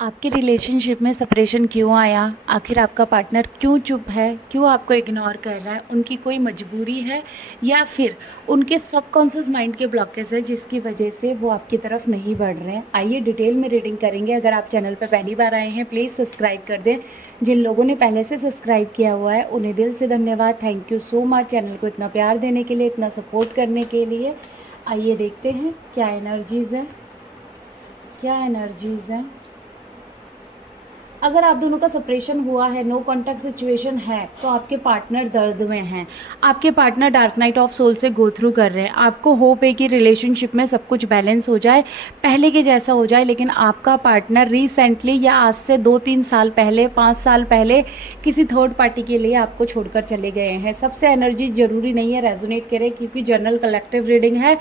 आपके रिलेशनशिप में सेपरेशन क्यों आया? आखिर आपका पार्टनर क्यों चुप है? क्यों आपको इग्नोर कर रहा है? उनकी कोई मजबूरी है या फिर उनके सबकॉन्शियस माइंड के ब्लॉकेज है जिसकी वजह से वो आपकी तरफ नहीं बढ़ रहे हैं? आइए डिटेल में रीडिंग करेंगे। अगर आप चैनल पर पहली बार आए हैं प्लीज़ सब्सक्राइब कर दें। जिन लोगों ने पहले से सब्सक्राइब किया हुआ है उन्हें दिल से धन्यवाद। Thank you so much channel को इतना प्यार देने के लिए, इतना सपोर्ट करने के लिए। आइए देखते हैं क्या एनर्जीज़ हैं, क्या एनर्जीज़ हैं। अगर आप दोनों का सेपरेशन हुआ है, नो कॉन्टैक्ट सिचुएशन है, तो आपके पार्टनर दर्द में हैं। आपके partner dark night of soul से गो थ्रू कर रहे हैं। आपको होप है कि रिलेशनशिप में सब कुछ बैलेंस हो जाए, पहले के जैसा हो जाए, लेकिन आपका पार्टनर रिसेंटली या आज से 2-3 साल पहले, 5 साल पहले किसी थर्ड पार्टी के लिए आपको छोड़कर चले गए हैं। सबसे एनर्जी ज़रूरी नहीं है रेजोनेट करे, क्योंकि जनरल कलेक्टिव रीडिंग है।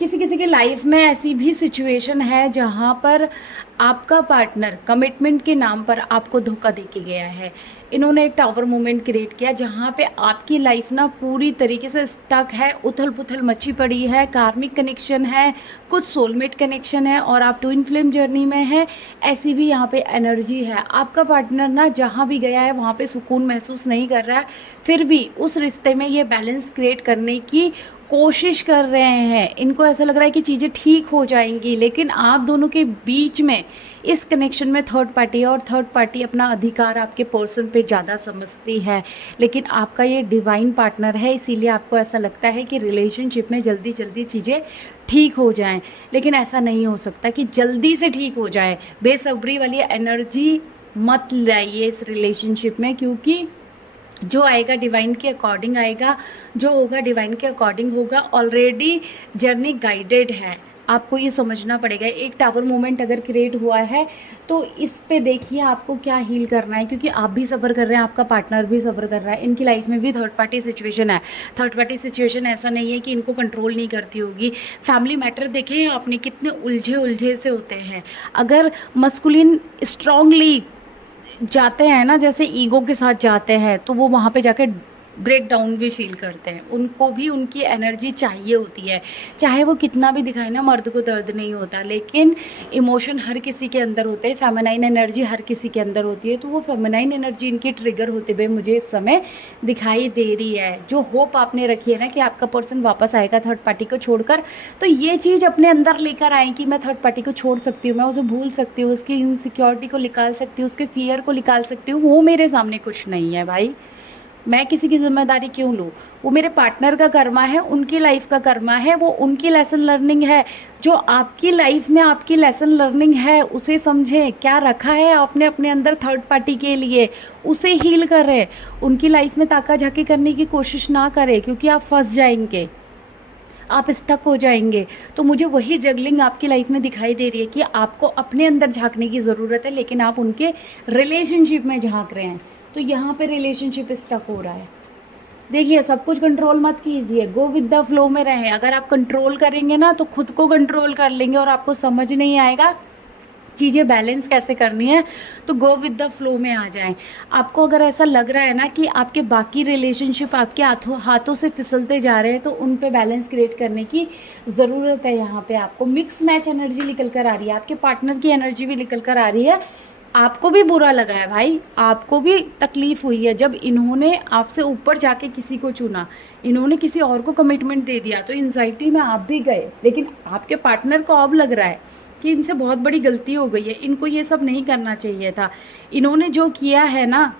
किसी किसी की लाइफ में ऐसी भी सिचुएशन है जहाँ पर आपका पार्टनर कमिटमेंट के नाम पर आपको धोखा दे के गया है। इन्होंने एक टावर मोमेंट क्रिएट किया जहाँ पे आपकी लाइफ ना पूरी तरीके से स्टक है, उथल पुथल मची पड़ी है। कार्मिक कनेक्शन है, कुछ सोलमेट कनेक्शन है और आप ट्विन फ्लेम जर्नी में है। ऐसी भी यहाँ पे एनर्जी है। आपका पार्टनर ना जहाँ भी गया है वहाँ पे सुकून महसूस नहीं कर रहा है, फिर भी उस रिश्ते में ये बैलेंस क्रिएट करने की कोशिश कर रहे हैं। इनको ऐसा लग रहा है कि चीज़ें ठीक हो जाएंगी, लेकिन आप दोनों के बीच में इस कनेक्शन में थर्ड पार्टी है और थर्ड पार्टी अपना अधिकार आपके पर्सन पे ज़्यादा समझती है। लेकिन आपका ये डिवाइन पार्टनर है, इसीलिए आपको ऐसा लगता है कि रिलेशनशिप में जल्दी जल्दी चीज़ें ठीक हो जाएं। लेकिन ऐसा नहीं हो सकता कि जल्दी से ठीक हो जाए। बेसब्री वाली एनर्जी मत लाइए इस रिलेशनशिप में, क्योंकि जो आएगा डिवाइन के अकॉर्डिंग आएगा, जो होगा डिवाइन के अकॉर्डिंग होगा। ऑलरेडी जर्नी गाइडेड है, आपको ये समझना पड़ेगा। एक टावर मोमेंट अगर क्रिएट हुआ है तो इस पे देखिए आपको क्या हील करना है, क्योंकि आप भी सफ़र कर रहे हैं, आपका पार्टनर भी सफ़र कर रहा है। इनकी लाइफ में भी थर्ड पार्टी सिचुएशन है। थर्ड पार्टी सिचुएशन ऐसा नहीं है कि इनको कंट्रोल नहीं करती होगी। फैमिली मैटर देखे आपने कितने उलझे उलझे से होते हैं। अगर मस्कुलिन स्ट्रांगली जाते हैं ना, जैसे ईगो के साथ जाते हैं, तो वो वहाँ पे जाके ब्रेक डाउन भी फील करते हैं। उनको भी उनकी एनर्जी चाहिए होती है, चाहे वो कितना भी दिखाए ना। मर्द को दर्द नहीं होता, लेकिन इमोशन हर किसी के अंदर होते हैं, फेमिनाइन एनर्जी हर किसी के अंदर होती है। तो वो फेमिनाइन एनर्जी इनकी ट्रिगर होते हुए मुझे इस समय दिखाई दे रही है। जो होप आपने रखी है ना कि आपका पर्सन वापस आएगा थर्ड पार्टी को छोड़कर, तो ये चीज़ अपने अंदर लेकर आए कि मैं थर्ड पार्टी को छोड़ सकती हूँ, मैं उसे भूल सकती हूँ, उसकी इनसिक्योरिटी को निकाल सकती हूँ, उसके फियर को निकाल सकती हूँ। वो मेरे सामने कुछ नहीं है भाई, मैं किसी की जिम्मेदारी क्यों लूँ? वो मेरे पार्टनर का कर्मा है, उनकी लाइफ का कर्मा है, वो उनकी लेसन लर्निंग है। जो आपकी लाइफ में आपकी लेसन लर्निंग है उसे समझें। क्या रखा है आपने अपने अंदर थर्ड पार्टी के लिए, उसे हील करें। उनकी लाइफ में ताका झाकी करने की कोशिश ना करें, क्योंकि आप फंस जाएंगे, आप स्टक हो जाएंगे। तो मुझे वही जगलिंग आपकी लाइफ में दिखाई दे रही है कि आपको अपने अंदर झांकने की ज़रूरत है, लेकिन आप उनके रिलेशनशिप में झांक रहे हैं। तो यहाँ पे रिलेशनशिप स्टक हो रहा है। देखिए, सब कुछ कंट्रोल मत कीजिए, गो विद द फ्लो में रहें। अगर आप कंट्रोल करेंगे ना तो खुद को कंट्रोल कर लेंगे और आपको समझ नहीं आएगा चीज़ें बैलेंस कैसे करनी है। तो गो विद द फ्लो में आ जाएं। आपको अगर ऐसा लग रहा है ना कि आपके बाकी रिलेशनशिप आपके हाथों से फिसलते जा रहे हैं, तो उन पे बैलेंस क्रिएट करने की ज़रूरत है। यहाँ पे आपको मिक्स मैच एनर्जी निकल कर आ रही है, आपके पार्टनर की एनर्जी भी निकल कर आ रही है। आपको भी बुरा लगा है भाई, आपको भी तकलीफ़ हुई है जब इन्होंने आपसे ऊपर जाके किसी को चुना, इन्होंने किसी और को कमिटमेंट दे दिया, तो एंजाइटी में आप भी गए। लेकिन आपके पार्टनर को अब लग रहा है कि इनसे बहुत बड़ी गलती हो गई है, इनको ये सब नहीं करना चाहिए था। इन्होंने जो किया है ना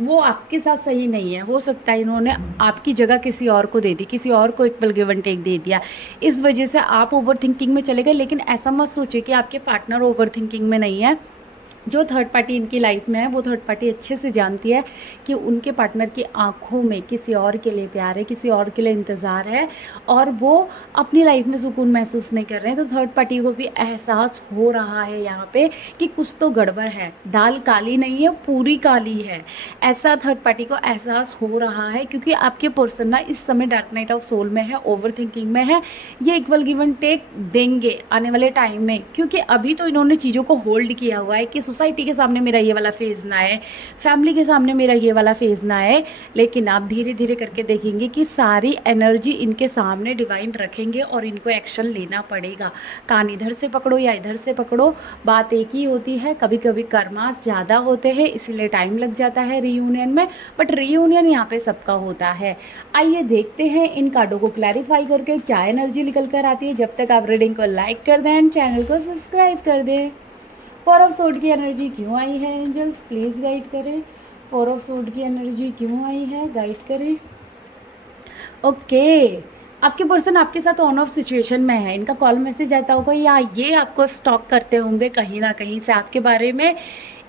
वो आपके साथ सही नहीं है। हो सकता है इन्होंने आपकी जगह किसी और को दे दी, किसी और को इक्वल गिव एंड टेक दे दिया, इस वजह से आप ओवर थिंकिंग में चले गए। लेकिन ऐसा मत सोचिए कि आपके पार्टनर ओवर थिंकिंग में नहीं है। जो थर्ड पार्टी इनकी लाइफ में है वो थर्ड पार्टी अच्छे से जानती है कि उनके पार्टनर की आंखों में किसी और के लिए प्यार है, किसी और के लिए इंतज़ार है, और वो अपनी लाइफ में सुकून महसूस नहीं कर रहे हैं। तो थर्ड पार्टी को भी एहसास हो रहा है यहाँ पे कि कुछ तो गड़बड़ है, दाल काली नहीं है पूरी काली है। ऐसा थर्ड पार्टी को एहसास हो रहा है, क्योंकि आपके पर्सन ना इस समय डार्क नाइट ऑफ सोल में है, ओवर थिंकिंग में है। ये इक्वल गिव एंड टेक देंगे आने वाले टाइम में, क्योंकि अभी तो इन्होंने चीज़ों को होल्ड किया हुआ है कि सोसाइटी के सामने मेरा ये वाला फेज़ ना आए, फैमिली के सामने मेरा ये वाला फेज़ ना आए। लेकिन आप धीरे धीरे करके देखेंगे कि सारी एनर्जी इनके सामने डिवाइन रखेंगे और इनको एक्शन लेना पड़ेगा। कान इधर से पकड़ो या इधर से पकड़ो, बात एक ही होती है। कभी कभी कर्मास ज़्यादा होते हैं इसीलिए टाइम लग जाता है रीयूनियन में, बट रीयूनियन यहाँ पे सबका होता है। आइए देखते हैं इन कार्डों को क्लैरिफाई करके क्या एनर्जी निकल कर आती है। जब तक आप रीडिंग को लाइक कर दें एंड चैनल को सब्सक्राइब कर दें। 4 ऑफ सोर्ड की एनर्जी क्यों आई है एंजल्स, प्लीज़ गाइड करें। 4 ऑफ सोर्ड की एनर्जी क्यों आई है, गाइड करें। ओके, आपके पर्सन आपके साथ ऑन ऑफ सिचुएशन में है। इनका कॉल मैसेज आता होगा या ये आपको स्टॉक करते होंगे कहीं ना कहीं से, आपके बारे में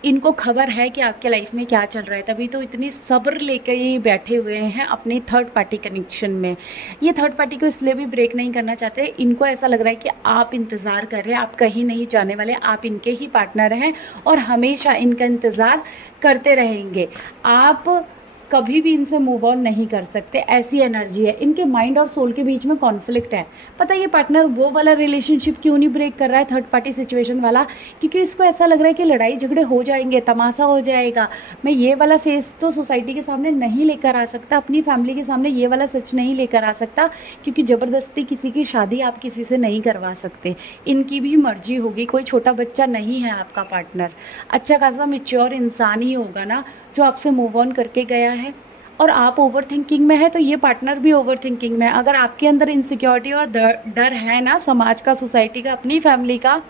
इनको खबर है कि आपके लाइफ में क्या चल रहा है, तभी तो इतनी सब्र लेकर ये बैठे हुए हैं अपनी थर्ड पार्टी कनेक्शन में। ये थर्ड पार्टी को इसलिए भी ब्रेक नहीं करना चाहते, इनको ऐसा लग रहा है कि आप इंतज़ार कर रहे हैं, आप कहीं नहीं जाने वाले, आप इनके ही पार्टनर हैं और हमेशा इनका इंतज़ार करते रहेंगे। आप कभी भी इनसे मूव ऑन नहीं कर सकते, ऐसी एनर्जी है। इनके माइंड और सोल के बीच में कॉन्फ्लिक्ट है। पता है ये पार्टनर वो वाला रिलेशनशिप क्यों नहीं ब्रेक कर रहा है, थर्ड पार्टी सिचुएशन वाला, क्योंकि इसको ऐसा लग रहा है कि लड़ाई झगड़े हो जाएंगे, तमाशा हो जाएगा। मैं ये वाला फेस तो सोसाइटी के सामने नहीं लेकर आ सकता, अपनी फैमिली के सामने ये वाला सच नहीं लेकर आ सकता, क्योंकि ज़बरदस्ती किसी की शादी आप किसी से नहीं करवा सकते। इनकी भी मर्जी होगी, कोई छोटा बच्चा नहीं है आपका पार्टनर। अच्छा खासा मैच्योर इंसान ही होगा ना जो आपसे मूव ऑन करके गया है। और आप ओवर थिंकिंग में है तो ये पार्टनर भी ओवर थिंकिंग में है। अगर आपके अंदर इनसिक्योरिटी और डर है ना, समाज का, सोसाइटी का, अपनी फैमिली का,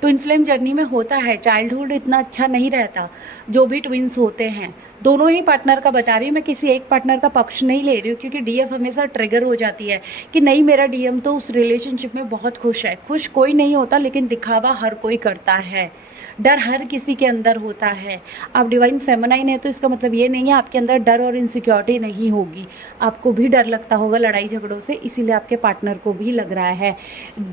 ट्विन फ्लेम जर्नी में होता है। चाइल्डहुड इतना अच्छा नहीं रहता। जो भी ट्विंस होते हैं, दोनों ही पार्टनर का बता रही हूँ मैं, किसी एक पार्टनर का पक्ष नहीं ले रही हूँ, क्योंकि डीएफ हमेशा ट्रिगर हो जाती है कि नहीं मेरा डीएम तो उस रिलेशनशिप में बहुत खुश है। खुश कोई नहीं होता, लेकिन दिखावा हर कोई करता है। डर हर किसी के अंदर होता है। आप डिवाइन फेमिनाइन है तो इसका मतलब ये नहीं है आपके अंदर डर और इनसिक्योरिटी नहीं होगी। आपको भी डर लगता होगा लड़ाई झगड़ों से, इसीलिए आपके पार्टनर को भी लग रहा है।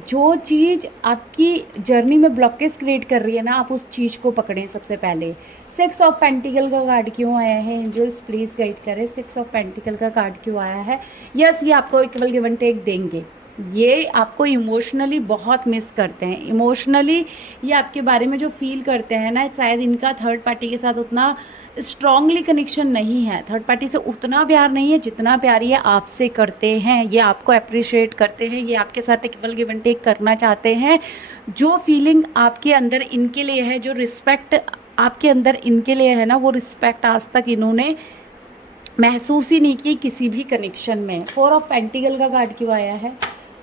जो चीज़ आपकी जर्नी में ब्लॉकेज क्रिएट कर रही है ना, आप उस चीज़ को पकड़ें सबसे पहले। 6 ऑफ पेंटिकल का कार्ड क्यों आया है एंजल्स, प्लीज़ गाइड करें। 6 ऑफ पेंटिकल का कार्ड क्यों आया है। यस, ये आपको इक्वल गिव एंड टेक देंगे। ये आपको इमोशनली बहुत मिस करते हैं। इमोशनली ये आपके बारे में जो फील करते हैं ना, शायद इनका थर्ड पार्टी के साथ उतना स्ट्रांगली कनेक्शन नहीं है। थर्ड पार्टी से उतना प्यार नहीं है जितना प्यार ये आपसे करते हैं। ये आपको अप्रिशिएट करते हैं, ये आपके साथ इक्वल गिव एंड टेक करना चाहते हैं। जो फीलिंग आपके अंदर इनके लिए है, जो रिस्पेक्ट आपके अंदर इनके लिए है ना, वो रिस्पेक्ट आज तक इन्होंने महसूस ही नहीं की किसी भी कनेक्शन में। 4 ऑफ पेंटिकल का कार्ड क्यों आया है।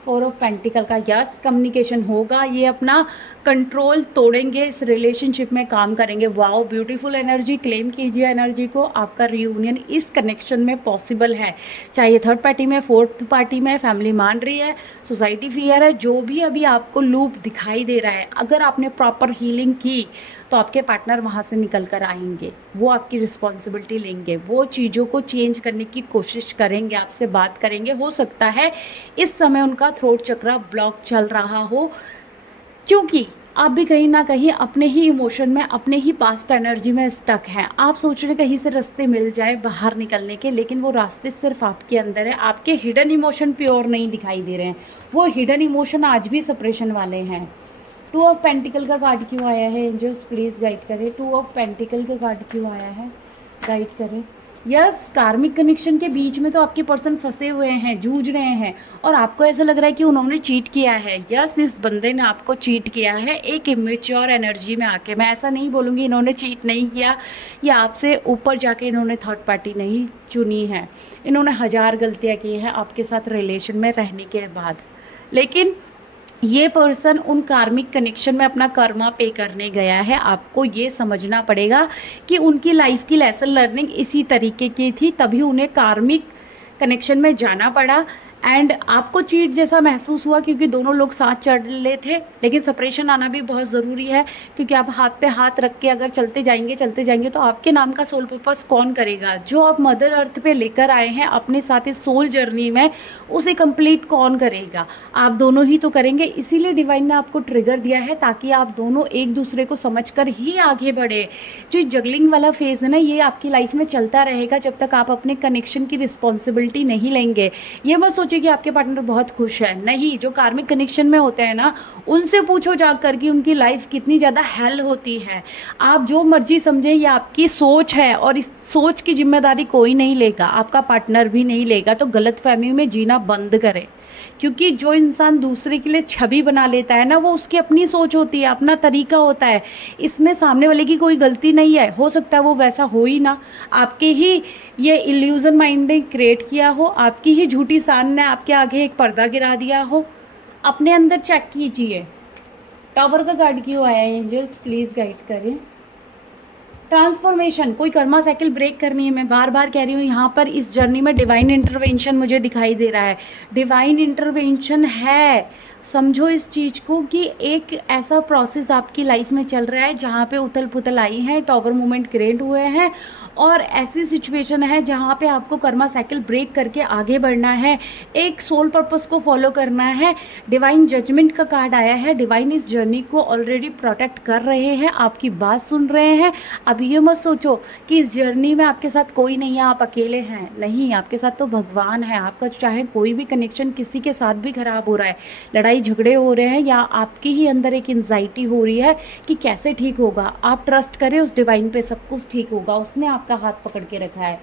4 ऑफ पेंटिकल का, यस कम्युनिकेशन होगा। ये अपना कंट्रोल तोड़ेंगे, इस रिलेशनशिप में काम करेंगे। Wow, beautiful energy. क्लेम कीजिए एनर्जी को। आपका रियूनियन इस कनेक्शन में पॉसिबल है, चाहे थर्ड पार्टी में, फोर्थ पार्टी में, फैमिली मान रही है, सोसाइटी फियर है, जो भी अभी आपको लूप दिखाई दे रहा है, अगर आपने प्रॉपर हीलिंग की तो आपके पार्टनर वहाँ से निकल कर आएंगे। वो आपकी रिस्पॉन्सिबिलिटी लेंगे, वो चीज़ों को चेंज करने की कोशिश करेंगे, आपसे बात करेंगे। हो सकता है इस समय उनका थ्रोट चक्रा ब्लॉक चल रहा हो, क्योंकि आप भी कहीं ना कहीं अपने ही इमोशन में, अपने ही पास्ट एनर्जी में स्टक हैं। आप सोच रहे कहीं से रास्ते मिल जाए बाहर निकलने के, लेकिन वो रास्ते सिर्फ आपके अंदर है। आपके हिडन इमोशन प्योर नहीं दिखाई दे रहे हैं, वो हिडन इमोशन आज भी सप्रेशन वाले हैं। 2 ऑफ पेंटिकल का कार्ड क्यों आया है एंजल्स, प्लीज़ गाइड करें। 2 ऑफ पेंटिकल का कार्ड क्यों आया है, गाइड करें। यस, कार्मिक कनेक्शन के बीच में तो आपके पर्सन फंसे हुए हैं, जूझ रहे हैं, और आपको ऐसा लग रहा है कि उन्होंने चीट किया है। यस, इस बंदे ने आपको चीट किया है एक इमेच्योर एनर्जी में आके। मैं ऐसा नहीं बोलूँगी इन्होंने चीट नहीं किया, या आपसे ऊपर जाके इन्होंने थर्ड पार्टी नहीं चुनी है। इन्होंने 1000 गलतियाँ की हैं आपके साथ रिलेशन में रहने के बाद, लेकिन ये पर्सन उन कार्मिक कनेक्शन में अपना कर्मा पे करने गया है। आपको ये समझना पड़ेगा कि उनकी लाइफ की लेसन लर्निंग इसी तरीके की थी, तभी उन्हें कार्मिक कनेक्शन में जाना पड़ा। एंड आपको चीट जैसा महसूस हुआ क्योंकि दोनों लोग साथ चल रहे थे, लेकिन सेपरेशन आना भी बहुत ज़रूरी है, क्योंकि आप हाथ पे हाथ रख के अगर चलते जाएंगे तो आपके नाम का सोल पर्पस कौन करेगा। जो आप मदर अर्थ पे लेकर आए हैं अपने साथ इस सोल जर्नी में, उसे कंप्लीट कौन करेगा, आप दोनों ही तो करेंगे। इसीलिए डिवाइन ने आपको ट्रिगर दिया है ताकि आप दोनों एक दूसरे को समझकर ही आगे बढ़े। जो जगलिंग वाला फेज़ है ना, ये आपकी लाइफ में चलता रहेगा जब तक आप अपने कनेक्शन की रिस्पॉन्सिबिलिटी नहीं लेंगे। ये मत सोचिए कि आपके पार्टनर बहुत खुश है, नहीं। जो कार्मिक कनेक्शन में होते हैं ना, उनसे पूछो जाकर कि उनकी लाइफ कितनी ज़्यादा हेल होती है। आप जो मर्जी समझें, ये आपकी सोच है और इस सोच की जिम्मेदारी कोई नहीं लेगा, आपका पार्टनर भी नहीं लेगा। तो गलतफहमी में जीना बंद करें, क्योंकि जो इंसान दूसरे के लिए छवि बना लेता है ना, वो उसकी अपनी सोच होती है, अपना तरीका होता है। इसमें सामने वाले की कोई गलती नहीं है। हो सकता है वो वैसा हो ही ना, आपके ही ये इल्यूजन माइंड ने क्रिएट किया हो, आपकी ही झूठी सान ने आपके आगे एक पर्दा गिरा दिया हो। अपने अंदर चेक कीजिए। टावर का कार्ड क्यों आया है एंजल्स, प्लीज़ गाइड करें। ट्रांसफॉर्मेशन, कोई कर्मा साइकिल ब्रेक करनी है। मैं बार बार कह रही हूँ, यहाँ पर इस जर्नी में डिवाइन इंटरवेंशन मुझे दिखाई दे रहा है। डिवाइन इंटरवेंशन है, समझो इस चीज़ को कि एक ऐसा प्रोसेस आपकी लाइफ में चल रहा है जहाँ पे उथल पुथल आई है, टॉवर मूवमेंट क्रिएट हुए हैं और ऐसी सिचुएशन है जहाँ पे आपको कर्मा साइकिल ब्रेक करके आगे बढ़ना है, एक सोल पर्पस को फॉलो करना है। डिवाइन जजमेंट का कार्ड आया है। डिवाइन इस जर्नी को ऑलरेडी प्रोटेक्ट कर रहे हैं, आपकी बात सुन रहे हैं। अब ये मत सोचो कि इस जर्नी में आपके साथ कोई नहीं है, आप अकेले हैं। नहीं, आपके साथ तो भगवान है। आपका चाहे कोई भी कनेक्शन किसी के साथ भी खराब हो रहा है, लड़ाई झगड़े हो रहे हैं या आपकी ही अंदर एक एंजाइटी हो रही है कि कैसे ठीक होगा, आप ट्रस्ट करें उस डिवाइन पे, सब कुछ ठीक होगा। उसने आपका हाथ पकड़ के रखा है।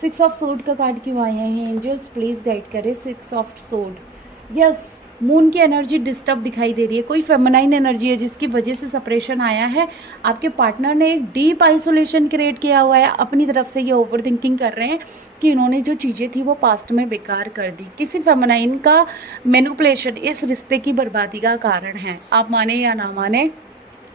6 ऑफ सोर्ड का कार्ड क्यों आया है एंजल्स, प्लीज़ गाइड करें। 6 ऑफ सोर्ड, यस, मून की एनर्जी डिस्टर्ब दिखाई दे रही है। कोई फेमिनाइन एनर्जी है जिसकी वजह से सेपरेशन आया है। आपके पार्टनर ने एक डीप आइसोलेशन क्रिएट किया हुआ है अपनी तरफ से। ये ओवर थिंकिंग कर रहे हैं कि इन्होंने जो चीज़ें थी वो पास्ट में बेकार कर दी। किसी फेमिनाइन का मैनिपुलेशन इस रिश्ते की बर्बादी का कारण है, आप माने या ना माने।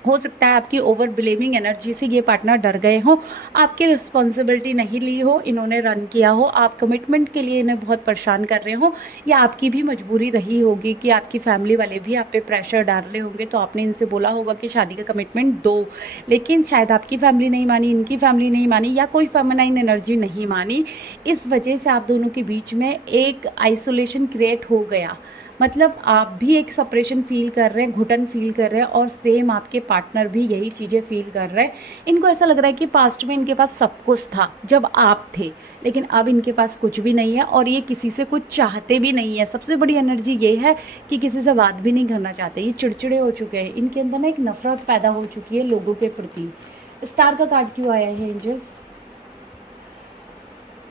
हो सकता है आपकी ओवर ब्लेमिंग एनर्जी से ये पार्टनर डर गए हो, आपकी रिस्पॉन्सिबिलिटी नहीं ली हो, इन्होंने रन किया हो, आप कमिटमेंट के लिए इन्हें बहुत परेशान कर रहे हो, या आपकी भी मजबूरी रही होगी कि आपकी फैमिली वाले भी आप पे प्रेशर डाल रहे होंगे, तो आपने इनसे बोला होगा कि शादी का कमिटमेंट दो, लेकिन शायद आपकी फैमिली नहीं मानी, इनकी फैमिली नहीं मानी, या कोई फेमिनाइन एनर्जी नहीं मानी। इस वजह से आप दोनों के बीच में एक आइसोलेशन क्रिएट हो गया। मतलब आप भी एक सेपरेशन फील कर रहे हैं, घुटन फील कर रहे हैं, और सेम आपके पार्टनर भी यही चीज़ें फील कर रहे हैं। इनको ऐसा लग रहा है कि पास्ट में इनके पास सब कुछ था जब आप थे, लेकिन अब इनके पास कुछ भी नहीं है और ये किसी से कुछ चाहते भी नहीं है। सबसे बड़ी एनर्जी ये है कि किसी से बात भी नहीं करना चाहते, ये चिड़चिड़े हो चुके हैं, इनके अंदर ना एक नफरत पैदा हो चुकी है लोगों के प्रति। स्टार का कार्ड क्यों आया है एंजल्स,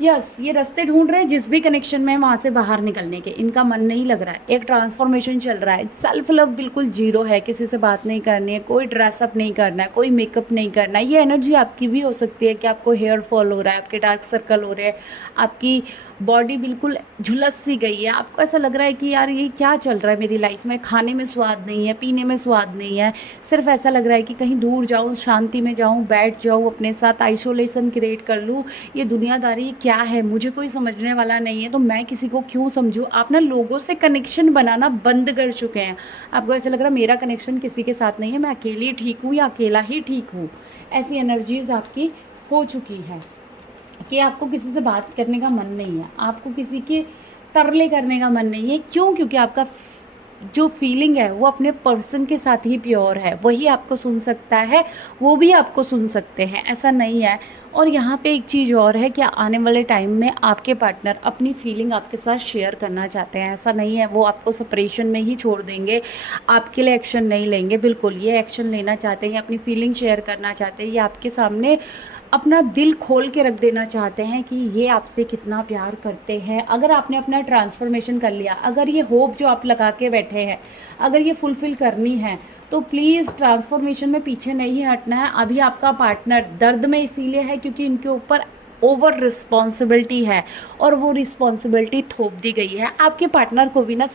यस, ये रास्ते ढूंढ रहे हैं जिस भी कनेक्शन में वहाँ से बाहर निकलने के, इनका मन नहीं लग रहा है। एक ट्रांसफॉर्मेशन चल रहा है, सेल्फ लव बिल्कुल जीरो है, किसी से बात नहीं करनी है, कोई ड्रेसअप नहीं करना है, कोई मेकअप नहीं करना है। ये एनर्जी आपकी भी हो सकती है कि आपको हेयर फॉल हो रहा है, आपके डार्क सर्कल हो रहे हैं, आपकी बॉडी बिल्कुल झुलस सी गई है, आपको ऐसा लग रहा है कि यार ये क्या चल रहा है मेरी लाइफ में, खाने में स्वाद नहीं है, पीने में स्वाद नहीं है, सिर्फ ऐसा लग रहा है कि कहीं दूर जाऊँ, शांति में जाऊँ, बैठ जाऊँ, अपने साथ आइसोलेशन क्रिएट कर लूँ। ये दुनियादारी क्या है, मुझे कोई समझने वाला नहीं है, तो मैं किसी को क्यों समझूँ। आप ना लोगों से कनेक्शन बनाना बंद कर चुके हैं। आपको ऐसा लग रहा है मेरा कनेक्शन किसी के साथ नहीं है, मैं अकेली ठीक हूँ या अकेला ही ठीक हूँ। ऐसी एनर्जीज आपकी हो चुकी है कि आपको किसी से बात करने का मन नहीं है, आपको किसी के तरले करने का मन नहीं है। क्यों? क्योंकि आपका जो फीलिंग है वो अपने पर्सन के साथ ही प्योर है, वही आपको सुन सकता है, वो भी आपको सुन सकते हैं, ऐसा नहीं है। और यहाँ पे एक चीज़ और है कि आने वाले टाइम में आपके पार्टनर अपनी फीलिंग आपके साथ शेयर करना चाहते हैं। ऐसा नहीं है वो आपको सेपरेशन में ही छोड़ देंगे, आपके लिए एक्शन नहीं लेंगे। बिल्कुल ये एक्शन लेना चाहते हैं, अपनी फीलिंग शेयर करना चाहते हैं, ये आपके सामने अपना दिल खोल के रख देना चाहते हैं कि ये आपसे कितना प्यार करते हैं। अगर आपने अपना ट्रांसफॉर्मेशन कर लिया, अगर ये होप जो आप लगा के बैठे हैं, अगर ये फुलफ़िल करनी है, तो प्लीज़ ट्रांसफॉर्मेशन में पीछे नहीं हटना है। अभी आपका पार्टनर दर्द में इसीलिए है क्योंकि इनके ऊपर ओवर रिस्पॉन्सिबिलिटी है और वो रिस्पॉन्सिबिलिटी थोप दी गई है। आपके पार्टनर को भी ना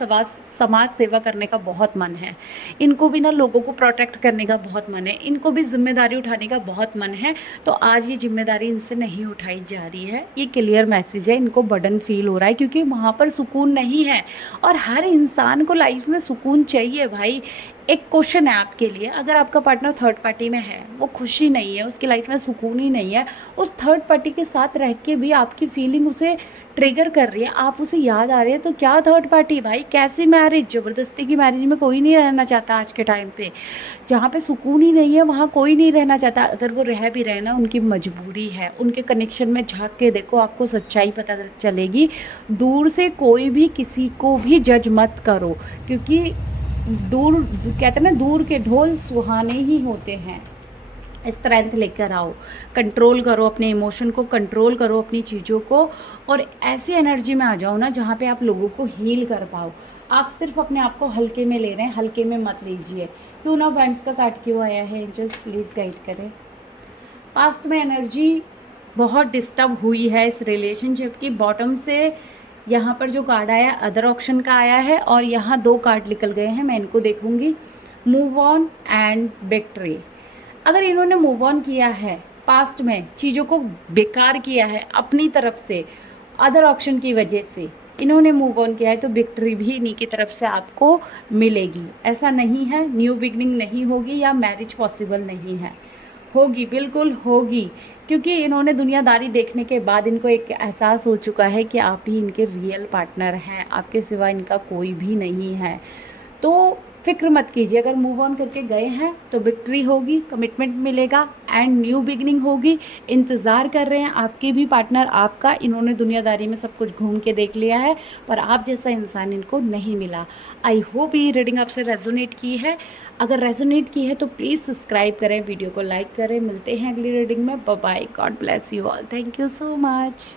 समाज सेवा करने का बहुत मन है, इनको भी ना लोगों को प्रोटेक्ट करने का बहुत मन है, इनको भी जिम्मेदारी उठाने का बहुत मन है। तो आज ये जिम्मेदारी इनसे नहीं उठाई जा रही है, ये क्लियर मैसेज है। इनको बर्डन फील हो रहा है क्योंकि वहाँ पर सुकून नहीं है, और हर इंसान को लाइफ में सुकून चाहिए भाई। एक क्वेश्चन है आपके लिए, अगर आपका पार्टनर थर्ड पार्टी में है, वो खुशी नहीं है, उसकी लाइफ में सुकून ही नहीं है, उस थर्ड पार्टी के साथ रह के भी आपकी फीलिंग उसे ट्रिगर कर रही है, आप उसे याद आ रही है, तो क्या थर्ड पार्टी भाई, कैसी मैरिज? ज़बरदस्ती की मैरिज में कोई नहीं रहना चाहता आज के टाइम पे। जहाँ पे सुकून ही नहीं है वहाँ कोई नहीं रहना चाहता। अगर वो रह भी रहे ना, उनकी मजबूरी है। उनके कनेक्शन में झांक के देखो, आपको सच्चाई पता चलेगी। दूर से कोई भी किसी को भी जज मत करो, क्योंकि दूर, कहते हैं ना, दूर के ढोल सुहाने ही होते हैं। स्ट्रेंथ लेकर आओ, कंट्रोल करो अपने इमोशन को, कंट्रोल करो अपनी चीज़ों को, और ऐसी एनर्जी में आ जाओ ना जहाँ पे आप लोगों को हील कर पाओ। आप सिर्फ अपने आप को हल्के में ले रहे हैं, हल्के में मत लीजिए। क्यों ना बैंड्स का कार्ड क्यों आया है? एंजल्स प्लीज़ गाइड करें। पास्ट में एनर्जी बहुत डिस्टर्ब हुई है इस रिलेशनशिप की। बॉटम से यहाँ पर जो कार्ड आया अदर ऑप्शन का आया है, और यहाँ 2 कार्ड निकल गए हैं, मैं इनको देखूंगी। Move on and victory. अगर इन्होंने मूव ऑन किया है, पास्ट में चीज़ों को बेकार किया है अपनी तरफ से, अदर ऑप्शन की वजह से इन्होंने मूव ऑन किया है, तो विक्ट्री भी इन्हीं की तरफ से आपको मिलेगी। ऐसा नहीं है न्यू बिगनिंग नहीं होगी या मैरिज पॉसिबल नहीं है, होगी, बिल्कुल होगी। क्योंकि इन्होंने दुनियादारी देखने के बाद इनको एक एहसास हो चुका है कि आप ही इनके रियल पार्टनर हैं, आपके सिवा इनका कोई भी नहीं है। तो फिक्र मत कीजिए, अगर मूव ऑन करके गए हैं तो विक्ट्री होगी, कमिटमेंट मिलेगा एंड न्यू बिगनिंग होगी। इंतज़ार कर रहे हैं आपके भी पार्टनर आपका। इन्होंने दुनियादारी में सब कुछ घूम के देख लिया है, पर आप जैसा इंसान इनको नहीं मिला। आई होप ये रीडिंग आपसे रेजोनेट की है। अगर रेजोनेट की है तो प्लीज़ सब्सक्राइब करें, वीडियो को लाइक करें। मिलते हैं अगली रीडिंग में। Bye bye, God bless you all, thank you so much.